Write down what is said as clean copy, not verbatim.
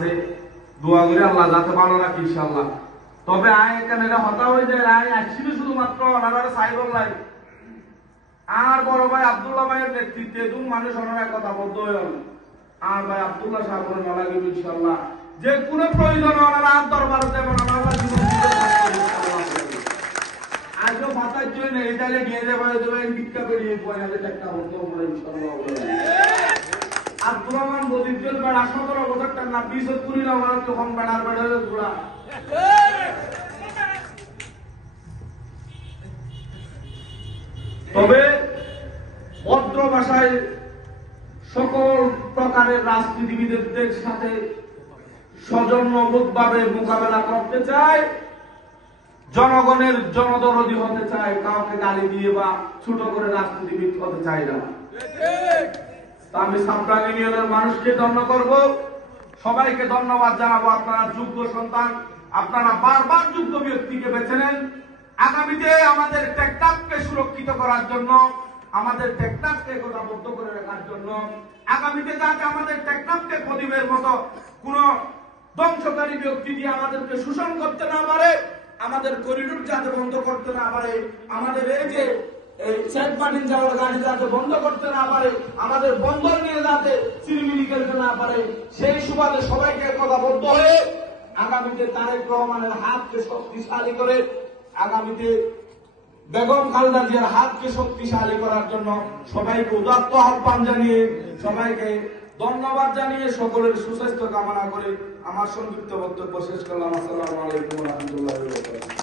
আছে দোয়া করে আল্লাহ যাতে ভালো রাখি ইনশাআল্লাহ। তবে আয় এখানে হতা হয়ে যায় আয় আসছিল শুধুমাত্র ওনারা সাইবর লাই আর বড় ভাই আব্দুল্লাহ ভাইয়ের নেতৃত্বে দু মানুষ ওনারা কথা বলতে হয়ে আর ভাই আব্দুল্লাহ সাহেবের নলাগি ইনশাআল্লাহ যে কোনো প্রয়োজন ওনারা আর দরবার দেবেন আল্লাহ জীবন আজও মাথার জন্য এই তাহলে নিয়ে যাবে ভিক্ষা করিয়ে পয়সাদের একটা বলতে আমরা ইনশাআল্লাহ আব্দুর রহমান বদির বেড়া 17 বছর না 20 কুড়ি না ওরা তখন বেড়ার বেড়া ঘোড়া তবে ভদ্র ভাষায় সকল প্রকারের রাজনীতিবিদদের সাথে সৌজন্যবোধভাবে মোকাবেলা করতে চায়, জনগণের জনদরদি হতে চায়, কাউকে গালি দিয়ে বা ছোট করে রাজনীতিবিদ হতে চায় না। আমি সাপ্তাহ ইউনিয়নের মানুষকে ধন্য করব, সবাইকে ধন্যবাদ জানাবো। আপনারা যোগ্য সন্তান, আপনারা বারবার যোগ্য ব্যক্তিকে বেছে নেন। আগামীতে আমাদের টেকনাফকে সুরক্ষিত করার জন্য, আমাদের টেকনাফকে একতাবদ্ধ করে রাখার জন্য, আগামীতে যাতে আমাদের টেকনাফকে প্রদীপের মতো কোন ধ্বংসকারী ব্যক্তি দিয়ে আমাদেরকে শোষণ করতে না পারে, আমাদের করিডোর যাতে বন্ধ করতে না পারে, আমাদের এই যে শেখ বাটিন যাওয়ার গাড়ি যাতে বন্ধ করতে না পারে, আমাদের বন্দর নিয়ে যাতে চিরমিরি খেলতে না পারে, সেই সুবাদে সবাইকে একতাবদ্ধ হয়ে আগামীতে তারেক রহমানের হাতকে শক্তিশালী করে, আগামীতে বেগম খালেদা জিয়ার হাতকে শক্তিশালী করার জন্য সবাইকে উদাত্ত আহ্বান জানিয়ে, সবাইকে ধন্যবাদ জানিয়ে, সকলের সুস্বাস্থ্য কামনা করে আমার সংক্ষিপ্ত বক্তব্য শেষ করলাম। আসসালামু আলাইকুম ওয়া রাহমাতুল্লাহি ওয়া বারাকাতুহু।